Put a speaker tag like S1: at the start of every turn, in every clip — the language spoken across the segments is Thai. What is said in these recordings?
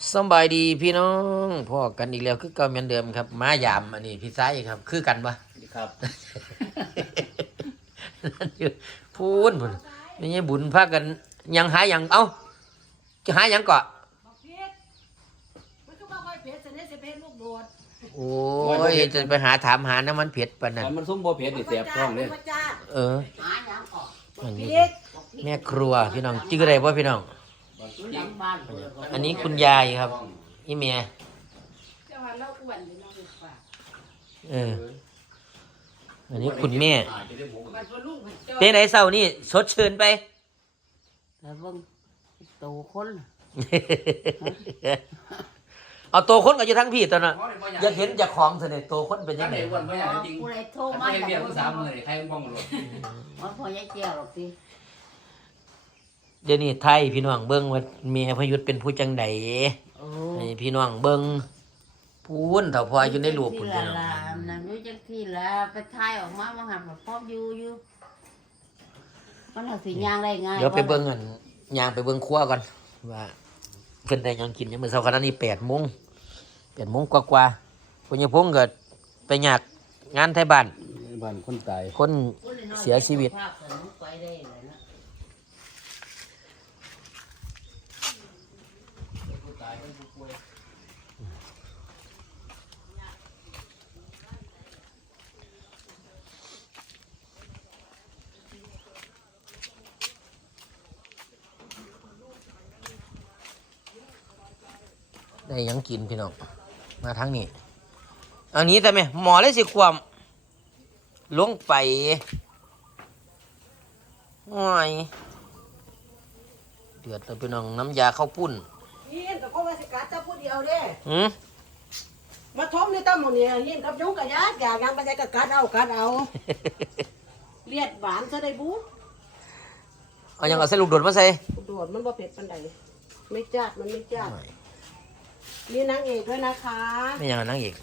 S1: สำบายดีพี่น้องพ่อกันอีกแล้วคือเก่าเหมือนเดิมครับมายามอันนี้พี่ซ้ายครับคือกันปะ
S2: ครับ
S1: นั่นอยู่พูนพุ่นไม่ใช่บุญพากันยังหายังจะหายังเกาะโอ้ยจะไปหาถามหาน้ำมันเผ็ดปะนั่น
S2: มันส้มบ่เผ็ดนี่เสียบท้องเลย
S1: เอออันนี้แม่ครัวพี่น้องจื้ออะไรวะพี่น้องอันนี้คุณยายครับนี่เมียเอออันนี้คุณแม่เป็นไหนเศร้านี่สดชื่นไป
S3: แต่เบิ่งโตคน
S1: เอาโตคนก็อยู่ทั้งพี่ตอนน่ะอยากเห็นอยากของเสน่ห์โตคนเป็นยังไง
S2: วันไม่อยากจริง
S3: ผู้ใดโทร
S2: ถ้า
S3: มา
S2: ไม่เบี้ยผู้สามเลยใครบ้องหรอก
S3: มันพอยายเจียวหรอกสิ
S1: เดี๋ยวนี้ไทยพี่น้องเบิ้งว่าเมียพยุทธเป็นผู้จังใด
S3: โอ้
S1: ให้พี่น้องเบิ้งพูนเถ่าพออยู่ในรูป
S3: พุ่
S1: พุ่น
S3: น
S1: พี่
S3: ละ
S1: น้อง
S3: ลามนะอยู่จังที่ละไปถ่ายออกมาบ่หันบ่พร้อมอยู่มันเอาสิย่างได้ง่าย
S1: เดี๋ยวไปเบิ้งกันย่างไปเบิ้งครัวก่อนว่าเพิ่นได้หยังกินยังมื้อเช้าขณะนี้8 โมงกว่าๆพุ่นยพงษ์ก็ไปยากงานไทยบ้าน
S2: บ้านคนตาย
S1: คนเสียชีวิต
S3: ภาพสนุกไปได้เลยนะ
S1: ได้หยังกินพี่น้องมาทางนี้อันนี้แต่ไหมหมอเลยสิความลงไปโอ้ยเดือดเลยพี่น้องน้ำยาข้าวปุ้น
S4: ยินกับพ่อวาสิกาเจ้าผู้เดียวเด้
S1: หืม
S4: มาทมนี่ตั้มหมดเนี่ยยินกับยุงกับยาอยากยังไปใจกับกัดเอาเลียดหวานซะได้บู๊
S1: เอายังเอาใส่ลูกโดดมาใส่
S4: โดดมันบ่เผ็ดปานใดไม่จัดมันไม่จัดมีนางเอกด้วยนะคะ
S1: ไม่ยังนั่งอีก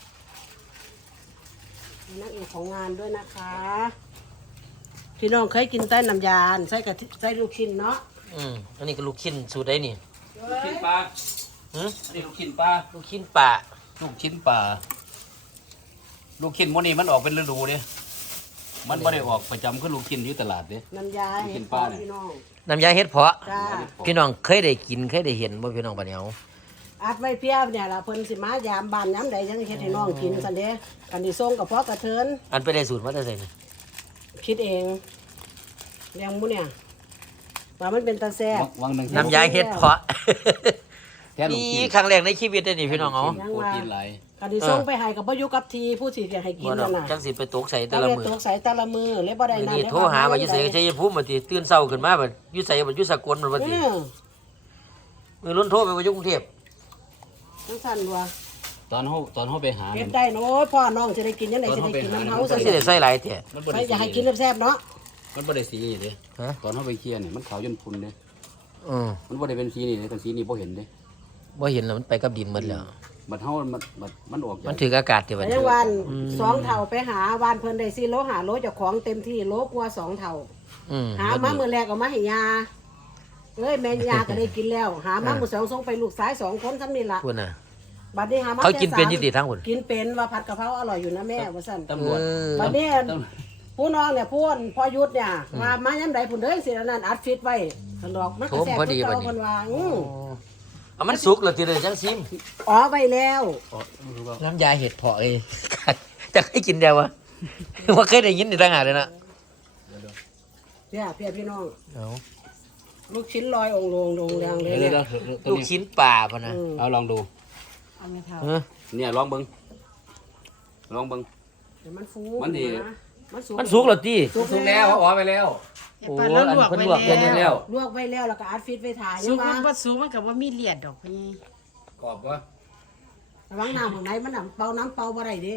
S4: มีนางเอกของงานด้วยนะคะพี่น้องเคยกินใต้น้ำยาใส่กับใส่ลูกชิ้นเนาะ
S1: อันนี้ก็ลูกชิ้นสูตรได้นี่
S2: ลูกชิ้นปลา
S1: หืม
S2: นี่ลูกชิ้นปลา
S1: ลูกชิ้นป่า
S2: ลูกชิ้นปลาลูกชิ้นโมนี่มันออกเป็นฤดูเด้มันไม่ได้ออกประจำคือลูกชิ้นอยู่ตลาดเด้
S4: น้ำยา
S2: ลูกชิ้
S4: เห็ด
S2: น
S4: พ
S2: ปลา
S4: อ
S2: เนี่ย
S4: พี่น้อง
S1: น้ำยาเฮ็ดเพาะ
S4: จ้า
S1: พี่น้องเคยได้กินเคยได้เห็นบ่พี่น้องปะเหนียว
S4: อัดไว้เพียบเนี่ยล่ะเพิ่นสิมายามบ้านย้ำใดยังเฮ็ดให้น้องกินซั่นเด้กันที่ส่งกับพ่อกระเทิน
S1: อันไปได้สูตรมาได้ใส่นี่
S4: คิดเองเลี้ยงหมูเนี่ยว่ามันเป็นตาแซ่บ
S2: วังหนึ่ง
S1: น้ำยาเฮ็ดเพาะ
S2: แค่ลูก
S1: นี่
S2: ชิ้น
S1: ครั้งแรกในชีวิตได้นี่พี่น้องเอา
S2: โปรตีนหลาย
S4: กันที่ส่งไปให้กับพ่อยุกับทีผู้สิเสียให้กิ
S1: บ่
S4: น
S1: ดอ
S4: นั่
S1: ก
S4: นน่ะ
S1: จังสิไปตกใส่แต่
S4: ตะ
S1: ละ
S4: เวน
S1: มื้อ
S4: ตกใส่แต่ละมือเลยบ่ได้นั่น
S1: นี่โทรหาว่าอยู่ไสก็ชัยภูมิบัดนี้ตื่นเช้าขึ้นมาบัดอยู่ไสบัดอยู่สกลบัดนี้มื้อรุ่นโทรไปว่าอยู่กรุงเทพ
S4: ทั้งสั่นวัว
S2: ตอนเขาไปหา
S4: เก็บได้เนาะพ่อน้องจะได้กินยังไงจะได้กินน้ำเฮา
S1: จั
S4: ซะ
S1: งสิได้ใส่หลายแท้
S2: มันบ่
S4: ใคร
S2: ได้
S4: อยากให้กินแซ่บๆเนาะ
S2: มันบ่ได้สีนี่เด้
S1: ฮะ
S2: ตอนเขาไปเคลียร์เนี่ยมันขาวจนพุนเด้
S1: อือ
S2: มันบ่ได้เป็นสีนี่เด้กันสีนี่บ่เห็นเด้
S1: บ่เห็นแล้วมันไปกับดินหมดแล้ว
S2: บัดเฮามันออก
S1: มันถืออากาศที่บัด
S4: แต่
S1: นี้
S4: ยังวัน2 เท่าไปหาวานเพิ่นได้4 โลหาโลเจ้าของเต็มที่โลกว่า2 เท่าหามามื้อแรกเอามาให้ยาเอ้ยแม่ยาก็ได้กินแล้ว หามามื้อสองส่งไปลูกสาย2 คนซ้ำนี่ล่ะ
S1: พุ่นน่ะ
S4: บัดนี้หามา
S1: เขากินเป็น
S4: แค่
S1: ยี่
S4: สาม
S1: ติทั้งพุ่น
S4: กินเป็นว่าผัดกะเพราอร่อยอยู่นะแม่ว่าซั่น
S2: ตำรวจ
S4: บัดนี้ผู้น้องเนี่ยพูนพ่อยุทธเนี่ยมามาย้ำใดพุ่นเด้อสิอันนั้นอัดฟิตไว้สนดอกมันก็แซ่บคือเก่าเพิ่นว่า
S1: เอามันสุกแล้วทีเดียวจังซิม
S4: อ๋อไว้แล้ว
S1: น้ำยาเห็ดเพาะเอ้ย จะให้กินเดียววะ ว่าเคยได้ยินในต่างหากเลยนะ
S4: เนี่ยพี่น้อง
S1: เอา
S4: ลูกชิ้นลอยองค์ลงลงแรงเลย
S2: เดี๋
S4: เนี่ย
S2: ยว
S1: ลูกชิ้นป่าพะนะ
S2: เอาลองดู
S3: เอาไม่เท่า
S1: เออ
S2: เนี่ยลองเบิ่งลองเบิ่ง
S4: เดี๋ยวมันฟู
S2: มันดี
S4: ะมันสุก
S1: มันสุกแล้วตี
S2: สุกแล้วเขาอ๋อไปแล้ว
S1: โอ้อันเพิ่นลวก
S2: เย็นแล้ว
S4: ลวกไว้แล้วแล้วก็อัดฟิตไว้ถ่าย
S5: สู
S4: ยัง
S5: งมัน
S4: ว่า
S5: บ่สูงมันก็บ่มีเลียดดอกพี่
S2: กรอบวะ
S4: ระวังน้ำของไหนมันน้ำเป่าน้ำเป่าบ่ได้เด้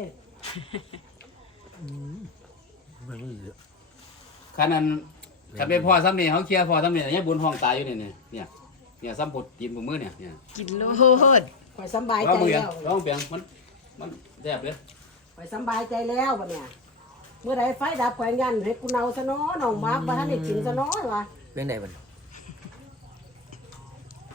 S2: ขนาดขันเป็นพ่อซ้ำนี่เขาเคลียร์พ่อซ้ำนี่เนี่ยบุญห้องตายอยู่เนี่ยซ้ำปดตีนมือเนี่ย
S5: กินโลด
S4: ข่อยสำบาย
S2: ร้อ
S4: ใจ
S2: งเบียง
S4: แล้ว
S2: ร้องเบียงมันแซ่บเลย
S4: ข่อยสำบายใจแล้วบัดเนี่ยเมื่อใดไฟดับข่อยยันเฮ็ดกูเนาซะเนาะน้องมาบ่ทันได้กินซะเนาะว่ะ
S1: เป็นไงบัด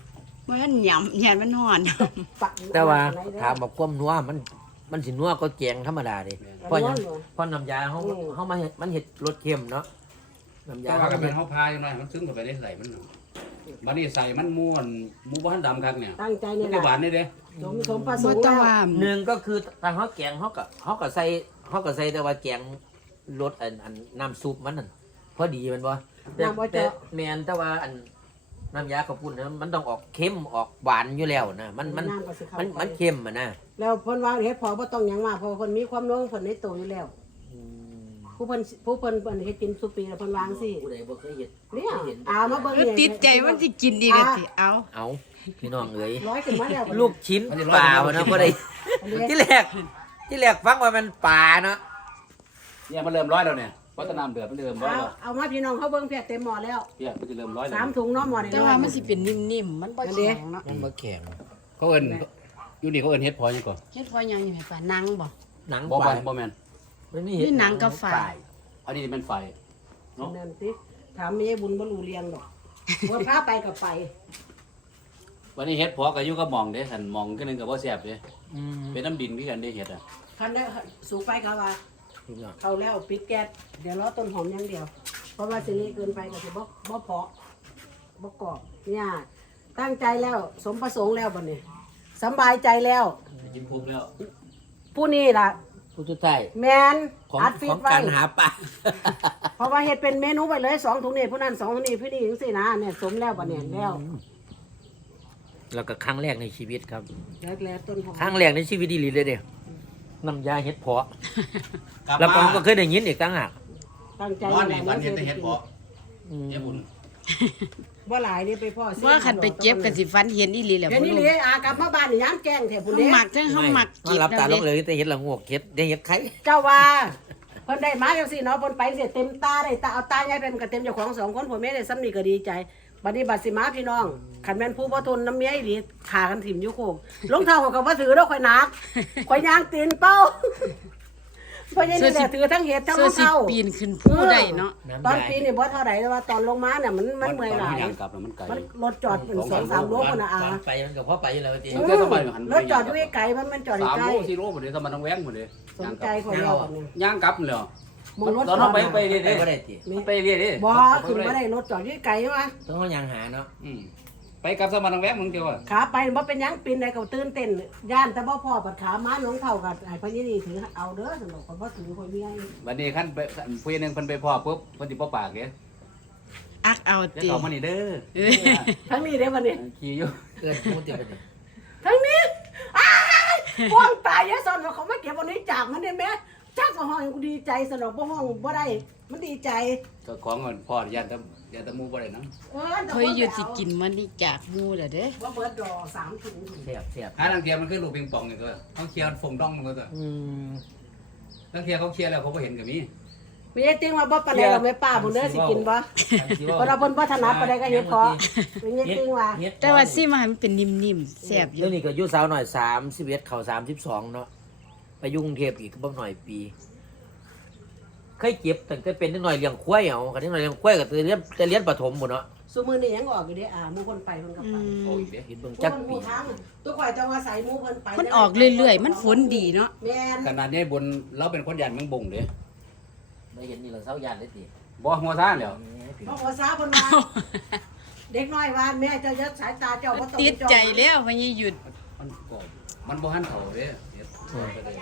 S5: มันหยำยันมันห่อน
S1: แต่ว่าถามบอกความนัวมันสินัวก็แกงธรรมดาเดิเพราะหยังเพราะน้ำยาเขามาเฮ็ดมันเห็ดรสเค็มเนาะน้ำยา
S2: แต่ว่าก็เป็นเฮาพายจังไดมันซึ้งเข้าไปได้ใส่มันบัดนี้ใส่มันม่วนหมูบ้านดำคักเนี่ย
S4: ตั้งใจนี่
S2: มัน
S4: แห
S2: จะ
S4: ละ
S2: หวานนี่เด้
S4: สมประส
S5: บ่
S4: งค์
S5: ต้อ
S4: แล้
S5: ง
S4: ว
S5: ว่า
S1: หนึ่งก็คือทางเขาแกงเขาก็ใส่แต่ว่าแกงรสอันน้ำซุปมันนั่นพอดีแมันบ่แต่แมนแต่ว่าอันน้ำยาข้าวปุ้นนะมันต้องออกเค็มออกหวานอยู่แล้วนะมันเค็มอ่ะนะ
S4: แล้วเพิ่นว่าเฮ็ดพอบ่ต้องหยังมาเพราะเพิ่นมีความรู้เพิ่นในตัวอยู่แล้ว ผู้เพิ่นเฮ็ดกินสุปีแล้วเพิ่นวางสิ
S1: ผู้ใดบ่เคยเห็น
S4: เนี่ยเอามาเบิ่ง
S5: เออ
S4: เนี่ย
S5: ติดใจมันสิกินอีกอะสิเอา
S1: เอาพี่น้องเอ๋ย
S4: ร้อยขึ้นมาแล้ว
S1: ลูกชิ้นปลาวะเนาะบ่ได้ที่แรกฟังว่ามันปลาเนาะ
S2: เนี่ยมันเริ่มร้อยแล้วเนี่ยเพราะตะน้ำเดือดมันเริ่มร้อยแล้ว
S4: เอามาพี่น้องเขาเบิ่งเพียเต็มหม้อแล้ว
S2: เนี่ยมันจะเริ่มร้อยแล้ว
S4: 3ถุงเนาะหม้อนี่
S5: แต่ว่ามันสิเป็นนิ่มๆมันบ่แข็งเนาะ
S1: มันบ่แข็ง
S2: เขาเอิ้นอยู่นี่เขาเอิ้นเฮ็ดพอยังก่อน
S5: เฮ็ดพอยังอยู่ให้ป่านังบ่
S1: หนัง
S2: บ่
S1: ปลา
S2: บ่แม่น
S1: มันมี
S5: มีหนังกับฝ่าย
S2: อันนี้เป็นไฟเนาะ
S4: นั่นติถามแม่บุญบ่รู้เรียงดอกบ่พาไปก็ไป
S2: วันนี้เฮ็ดพอก็อยู่กับหม่องเด้คันหม่องคือนึงก็บ่แซ่บเด้
S1: อืม
S2: เป็นน้ำดินคือกันเด้เฮ็ดอ่ะ
S4: คันได้สูงไฟเขาว่า
S1: พี่น้อง
S4: เข้าแล้วปิดแก๊สเดี๋ยวรอต้นหอมอย่างเดียว เพราะว่าสิเละเกินไปก็สิบ่เพาะบ่กรอบเนี่ยตั้งใจแล้วสมประสงค์แล้วบัดนี้สำบายใจแล้ว
S2: กินคุ้มแล้ว
S4: ผู้นี้ล่ะ
S1: ผู้สุดท้าย
S4: แมน
S1: ของ
S4: อัดฟี
S1: ขอ
S4: ด
S1: ง
S4: ไว้
S1: การหาปลา
S4: เพราะว่าเฮ็ดเป็นเมนูไปเลย2ถุงนี่ผู้นั้น2ถุงนี่พี่นี่จังซี่นะเนี่ยสมแล้วบัดเนี่ยแล้ว
S1: แล้วก็ครั้งแรกในชีวิตครับ
S4: แล้วต้นหอม
S1: ครั้งแรกในชีวิตดีหลีเลยเด้น้ำยาเห็ดเพาะ
S2: กลับ
S1: แล้วก็
S2: มา
S1: ก็เคยได้ยินอีกตั้งหาก
S4: ตั้งใจ
S2: นอนนี่ฝันเห็นแต่เฮ็ดพอ
S1: อืม
S2: เฮ็ดบุญ
S4: บ่หลายนี่ไปพ่อ
S5: ว่าคันไปเก็บก็สิฟันเห็นอีหลีแหละ
S4: เห็น
S5: บ่
S4: นี่
S5: รู้
S4: เลยอากลับมาบ้านนี่ยามแจ้งแท้พุ่น
S5: เฮา
S4: เด้
S5: มักจังเฮามัก
S1: นอ
S5: กิ
S1: น
S5: น
S1: รับตาล
S5: แล้ว
S1: ง
S5: เด้
S1: เลยแต่เห็ดละงวกเห็ดได้เห็ดไข่
S4: เจ้าว่าเพิ่นได้มาจังซี่เนาะเพิ่นไปเสร็จเต็มตาได้ตาเอาตาใหญ่ไปมันก็เต็มเจ้าของ2คนพ่อแม่ได้ซ้ำนี่ก็ดีใจบัดนี้บัดสิมาพี่น้องคันแม่นผู้บ่ทนน้ำเมียอีหลีขากันถิ่มอยู่โคกรองเท้าเขาก็บ่ถือดอกข่อยหนักข่อยย่างตีนเป้าเพราะยังนี่แหละถือทั้งเห็ดทั้งร
S5: เสื้อ
S4: อง
S5: สิ
S4: เท้า
S5: ปีนขึ้นผู้ได้เนาะ
S4: ตอนปีนี่บ่เท่าไหร่แต่ว่าตอนลงมาเนี่ยมันเมื่อยหลาย
S2: ตนที่งกลับแล้วมันไกล
S4: มันรถจอดเป็น2-3 โลพุ่นน่ะอา
S1: ตอนไปมันก็พอไปอยู่แล้วที
S2: มันก็ต้องไปหัน
S4: รถจอดอยู่ไกลๆมันจอด
S2: 3
S4: ใกล้
S2: โล4โลหมดเลยถ้ามันต้องแว้งหมดเลย
S4: สนใจคนเดียวอันนี้
S2: ย่างกลับเลย
S4: มึงรถ
S2: ตอน
S4: จอ
S2: เรา
S4: ด
S2: ไปเรื่
S1: ไป
S2: อย
S1: ก็ได้ที
S2: ๆไปเรื่อยๆ
S4: บ่ขึ้นบ่ได้รถจอดอยู่ไกลใช่มั้ย
S1: ต้องเขายังหาเนาะ
S2: ไปกลับสมันต้องแว้งมึงเดียวอ่ะ
S4: ขาไปบ่เป็นหยังปีนได้ก็ตื่นเต้นย่านแต่บ่พอปัดขามาน้องเท่ากับให้พญานี่ถือเอาเด้อสนุกคนบ่ถือคนมีให้
S2: วันนี้ขั้นไปผู้นึงเพิ่นไปพ่อปุ๊บเพิ่นสิบ่ปากเด้
S5: อักเอา
S2: จะ
S5: ติ
S2: ต่อมานี่เด้อ
S4: ทั้งนี้เด้อวันนี้
S2: ขี่อยู่
S1: เกิดพูดติดไปนี่
S4: ทั้งนี้อ้ายห้องตายยะสอนว่าเขามาเก็บวันนี้จากมันได้แม่จักว่าห้องกูดีใจสนุกบ่ห้องบ่ได้มันดีใจ
S2: ก็ของเงินพ่อย่านตะมูบ่ได้นัง
S4: แต่
S5: เฮ้ยอยู่สิกินมันนี่จากหมู่ล่ะเด้
S4: ว่าเบิดดอก3ถุง
S1: เสียบเสียบ
S2: หาทางเทียมันคือลูกปิงปองนี่ตัวเขาเคลียร์ฟงดองมันตัว
S1: อืม
S2: ทางเทียเขาเคลียร์แล้วเขาบ่เห็นก็มี
S4: มีไอ้ติ้งว่าบ่ปานใดเราไม่ป้าพุ่นเด้อสิกินบ่เพราะเราเพิ่นบ่ถนัดปานใดก็เฮ็ดพอมีไอ้ติ้งว่า
S5: แต่ว่าสิมาให้มันเป็นนิ่มๆแซ่บอยู่
S1: เรื่องนี้ก็อายุสาวหน่อย31เข้า32เนาะไปยุ่กรุงเทพอีกก็บ่หน่อยปีเคยเจ็บตั้งแต่เป็นนิดหน่อยเลี้ยงควายเอาคันนิดหน่อยเลี้ยงควายก็จะเรียนประถมหมดเนาะ
S4: ซุมื้อนี้ยังออกอยู่เด้หมู่คนไปเพิ่นก็ไป
S2: โอ้ยเด้
S1: เห็นเบิ่ง
S4: จั
S1: จั
S4: ก
S1: ก
S4: ปี
S1: ปี
S4: ทางตัวข่อยจะว่าใส่หมู่เพิ่นไป
S5: มันออกเรื่อยๆมันฝนดีเนาะ
S4: แม่น
S2: ขนาดนี้บนเราเป็นคนย่านเมืองบงเด้
S1: ไม่เห็นนี่เราเศร้ายานเลยติ
S2: บ่หัวซ่าแล้ว
S4: เพราะว่าซาเพิ่นว่าเด็กน้อยว่าแม่เจ้าอย่าสายตาเจ้าบ่ต้อง
S5: ติดใจแล้วพะนี่หยุด
S2: มันก็มันบ่หันเฒ่าเด้เฮ็ดไปเลย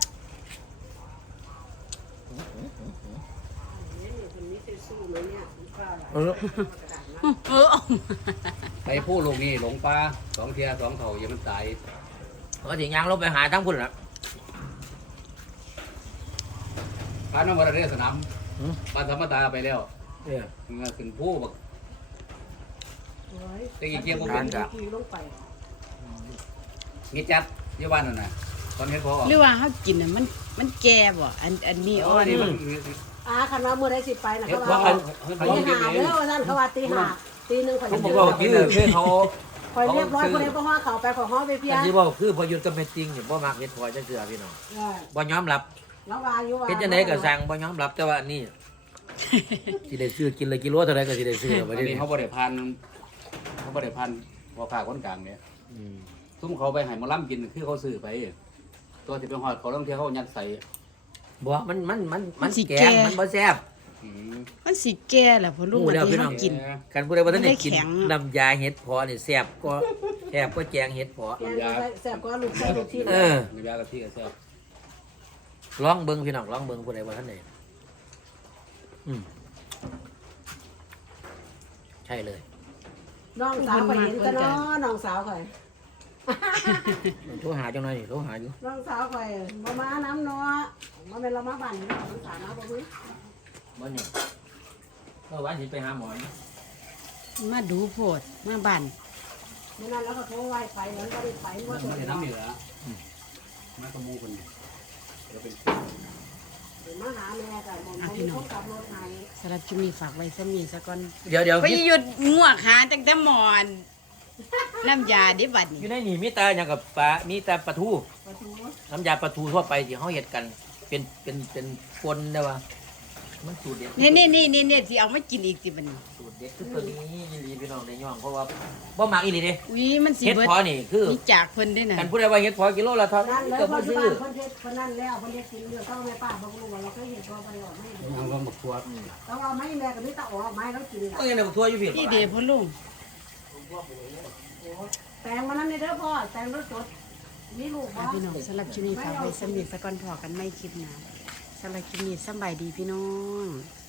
S1: เออ
S5: เออ
S2: ไปผู้ลูกนี่หลงป่า2เที่ย2เฒ่าอย่ามันตาย
S1: เอาสิยางลงไปหาทั้งพุ่นล่ะ
S2: พาน้องมาเรียนสนาม
S1: หือ
S2: บ้านธรรมดาไปแล้ว
S1: เออ
S2: มันขึ้นผู้บัก แต่อีกเที่ยวบ่เป็นจ้ะ
S4: ลงไป
S2: งี้จัดอยู่บ้านนั่นน่ะตอนเฮ็ดพอ
S5: หรือว่าเฮากินน่ะมันแก่บ่อันนี้อ่อน
S2: นี่มัน
S4: คันว่ามื้อใดสิไปน่ะ
S2: เฮ็ด
S4: เขา
S2: พอ
S4: ว่า
S2: เขา
S4: ตี
S2: เฮ็ด
S4: หา
S2: เอ
S4: เด้อง ว่าซั่นเขาว่าตีหาตีหนึงข่อย
S1: ผม
S4: จะ
S1: บอกคือเขา
S4: ข่อยเรียบร้อยผู้ใดบ่ฮ้อเข้าไปข่อยฮ้อไปเพีย
S1: อันที่บอกคือพอหยุดกับแม่จริงนี่บ่มักเฮ็ดพอจังเทื่อพี่น้องบ่ยอมรับ
S4: แล้วว่าอยู่ว่า
S1: เฮ็ดจังไดก็สั่งบ่ยอมรับแต่ว่าอันนี้สิได้ซื้อกินละกิโลเท่าใดก็สิได้ซื้อ
S2: อั
S1: บ่
S2: น
S1: ได้
S2: นี้เขาบ่ได้พันเขาบ่ได้พันพอขาคนกลางเนี่ยซุ่มเขาไปให้หมาล่ำกินคือเขาซื้อไป ตัวที่ไปหอดเขาต้องเที่ยวเขายัดใส่
S1: บ่มันแกงมันบ่แซ่บ
S2: อืม
S5: มันสิแก่แหละพอลูก
S1: อู้
S5: วัน
S1: แล้วพี่
S5: ที่
S1: น้
S5: เรา
S1: อง
S5: กิน
S1: กันผู้ใดบ่ทันได้กิน
S5: มันได้แข็ง
S1: น้ำยาเห็ดเพาะนี่แซ่บก็แกงเห็ดเพาะ
S4: แกงแซ่บกว่าลูกไส้ลูกชิ้น
S1: เออ
S2: น้ำยากะทิก็แซ่บ
S1: ลองเบิ่งพี่น้องลองเบิ่งผู้ใดบ่ทันได้ใช่เลย
S4: น้องสาวข่อยเห็นกันเนาะน้องสาวข่อย
S1: โทรหาจังหน่อยนี่โทรหาอยู่
S4: น้องสาวข่อยบ่มาน้ำเนาะบ่แม่นเรามาบ้านนี่เนาะน้องสาวมาบ่มื้อ
S1: บ่เนี่ยก็ว่าสิไปหาหมอนี่
S5: มาดูโพดมาบ้าน
S4: เมื่อนั้นแล้วก็โทรไว้ไปมันบ่ได้ไปบ่
S2: มัน
S4: ได้
S2: จะน้ำเหนือมาตะมูคนเดียวเราเป็น
S4: มาหาแม่ก็บ่มีคนขับรถให้
S5: สำหรับจุมีฝากไว้ซะมีซะก่อน
S1: เดี๋ยว
S5: ไปหยุดง่วงหาตั้งแต่หมอนน้ำยาดิบัด
S1: อ
S5: นี้
S1: ยู่ในนี่มีแต่หยังกับปลามีแต่ปลาทู
S4: ประตู
S1: น้ำยาปลาทูทั่วไปที่เฮาเฮ็ดกันเป็นปนได้ว่ามันสูตรเด็ด
S5: นี่สิเอามากินอีกสิบัดนี้
S1: สูตรเด็ดคือตัวนี้อีหลีพี่น้องได้ย่องเพราะว่าบ่มักอีหลีเด้
S5: อุ้ยมันสิ
S1: เฮ็ด
S5: เบิด
S1: เพอนี่คือ
S5: นี่จากเพิ่นได้น่ะ
S1: กันผู้ใดว่าเฮ็ดเพอกิโลละเท่า
S4: นั่นเลย
S1: ก็
S4: พ
S1: บ่
S4: อที่
S1: ซื้อ
S4: บ้านเพิ่นเฮ็ดเพิ่นนั่นแล้วเพิ่นเฮ็ดกินเรื่องเต้าแม่ป้าบ่รู้ว่าเราเคยเห็นบ่บ่ได้ออกไม่ได้
S2: ยังก็หมกตัว
S4: แต่ว่าไม่แม่ก็มีแต่ออกไม้แล้วกินล่ะ
S1: ก็ยังได้ทั่วอยู่พี่
S5: พี่เดพ่อลุง
S4: แตงมันนั้นนี่เด้อพ่อแตงรถจดมีลูกบ่
S5: พี่น้องสำหรับจุมีฝากไว้ซะมีซะก่อนพอกันไม่คลิปหน้าสำหรับคลิปนี้สำบายดีพี่น้อง